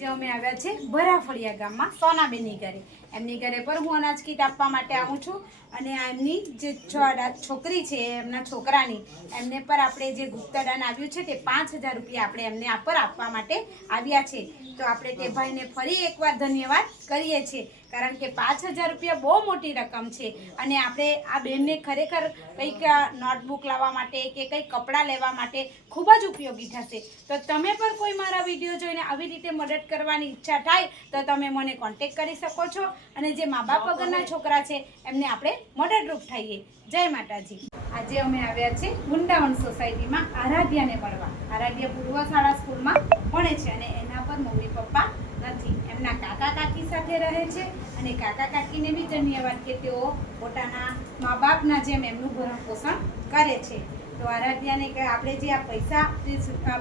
આજે અમે આવ્યા છે ભરાફળિયા ગામમાં સોનાબેનની ઘરે. એમની ઘરે પર હું અનાજ કીટ આપવા માટે આવું છું અને એમની જે છોકરી છે એમના છોકરાની એમને પર આપણે જે ગુપ્તદાન આવ્યું છે તે 5000 રૂપિયા આપણે એમને આ પર આપવા માટે આવ્યા છે. તો આપણે તે ભાઈને ફરી એકવાર ધન્યવાદ કરીએ છીએ, કારણ કે 5000 રૂપિયા બહુ મોટી રકમ છે અને આપણે આ બેનને ખરેખર કંઈક નોટબુક લાવવા માટે કે કંઈક કપડાં લેવા માટે ખૂબ જ ઉપયોગી થશે. તો તમે પણ કોઈ મારા વિડીયો જોઈને આવી રીતે મદદ કરવાની ઈચ્છા થાય તો તમે મને કોન્ટેક્ટ કરી શકો છો અને જે મા બાપ વગરના છોકરા છે એમને આપણે મદદરૂપ થઈએ. જય માતાજી. આજે અમે આવ્યા છે વૃંદાવન સોસાયટીમાં આરાધ્યાને મળવા. આરાધ્યા પૂર્વ શાળા સ્કૂલમાં ભણે છે અને એના પર મમ્મી પપ્પા નથી, એમના કાકા કાકી સાથે રહે છે અને કાકા કાકીને બી ધન્યવાદ કે તેઓ પોતાના મા બાપના જેમ એમનું ભરણ પોષણ કરે છે. તો આરાધ્યાને કે આપણે જે આ પૈસા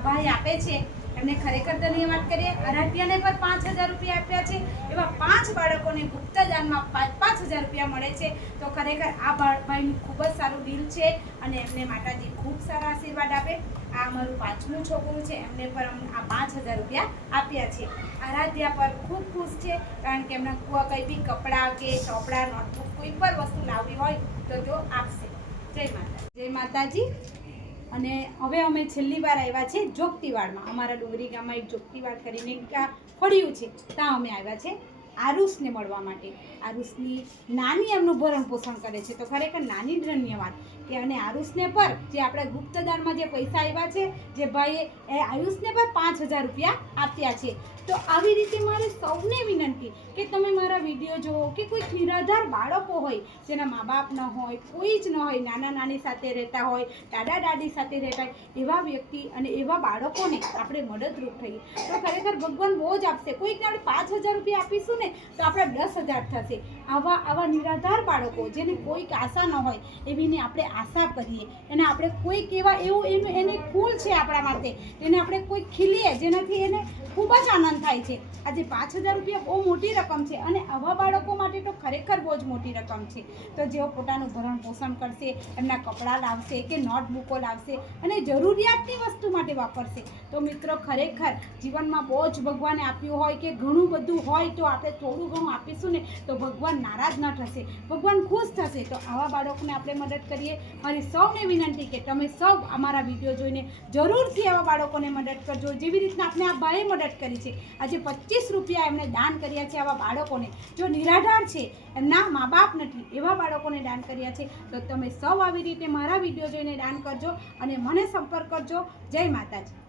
ભાઈ આપે છે એમને ખરેખર ધન્યવાદ કરીએ. આરાધ્યાને પર 5000 રૂપિયા આપ્યા છે. એવા 5 બાળકોને ગુપ્તદાનમાં 5,000 રૂપિયા મળે છે. તો ખરેખર આ ભાઈનું ખૂબ જ સારું દિલ છે અને એમને માતાજી ખૂબ સારા આશીર્વાદ આપે. આ અમારું 5મું છોકરું છે, એમને પર આ 5000 રૂપિયા આપ્યા છે. આરાધ્યા પર ખૂબ ખુશ છે, કારણ કે એમના કંઈ બી કપડાં કે ચોપડા નોટબુક કોઈ પણ વસ્તુ લાવવી હોય તો તેઓ આપશે. જય માતા. જય માતાજી. અને હવે અમે છેલ્લી વાર આવ્યા છે જોગતીવાડમાં. અમારા ડુંગરી ગામમાં એક જોગતીવાડ કરીને ફળ્યું છે, ત્યાં અમે આવ્યા છે આરુષને મળવા માટે. આરુષની નાની એમનું ભરણ પોષણ કરે છે. તો ખરેખર નાની ધન્યવાદ કે અને આરુષને પર જે આપણે ગુપ્તદાનમાં જે પૈસા આવ્યા છે જે ભાઈએ એ આયુષને પર 5000 રૂપિયા આપ્યા છે. તો આવી રીતે મારે સૌને વિનંતી કે તમે મારા વિડીયો જુઓ કે કોઈ નિરાધાર બાળકો હોય જેના મા બાપ ન હોય, કોઈ જ ન હોય, નાના નાની સાથે રહેતા હોય, દાદા દાદી સાથે રહેતા હોય, એવા વ્યક્તિ અને એવા બાળકોને આપણે મદદરૂપ થઈએ તો ખરેખર ભગવાન બહુ જ આપશે. કોઈકને આપણે 5000 રૂપિયા આપીશું ને તો આપણા 10000 થશે. આવા નિરાધાર બાળકો જેને કોઈક આશા ન હોય એવીને આપણે આશા કરીએ અને આપણે કોઈક એવું એને ફૂલ છે આપણા માટે, એને આપણે કોઈ ખીલીએ જેનાથી એને ખૂબ જ આનંદ થાય છે. આજે 5000 રૂપિયા બહુ મોટી રકમ છે અને આવા બાળકો માટે તો ખરેખર બહુ જ મોટી રકમ છે. તો જેઓ પોતાનું ભરણ પોષણ કરશે, એમના કપડાં લાવશે કે નોટબુકો લાવશે અને જરૂરિયાતની વસ્તુ માટે વાપરશે તો મિત્રો ખરેખર જીવનમાં બહુ જ ભગવાને આપ્યું હોય કે ઘણું બધું હોય તો આપણે થોડું ઘણું આપીશું ને તો ભગવાન નારાજ ન થશે, ભગવાન ખુશ થશે. તો આવા બાળકોને આપણે મદદ કરીએ. મારી સૌને વિનંતી કે તમે સૌ અમારા વિડીયો જોઈને જરૂરથી આવા બાળકોને મદદ કરજો, જેવી રીતના આપણે આ ભાઈએ મદદ કરી છે. આજે 25 રૂપિયા એમણે દાન કર્યા છે આવા બાળકોને. જો નિરાધાર છે, એમના મા બાપ નથી, એવા બાળકોને દાન કર્યા છે. તો તમે સૌ આવી રીતે મારા વિડીયો જોઈને દાન કરજો અને મને સંપર્ક કરજો. જય માતાજી.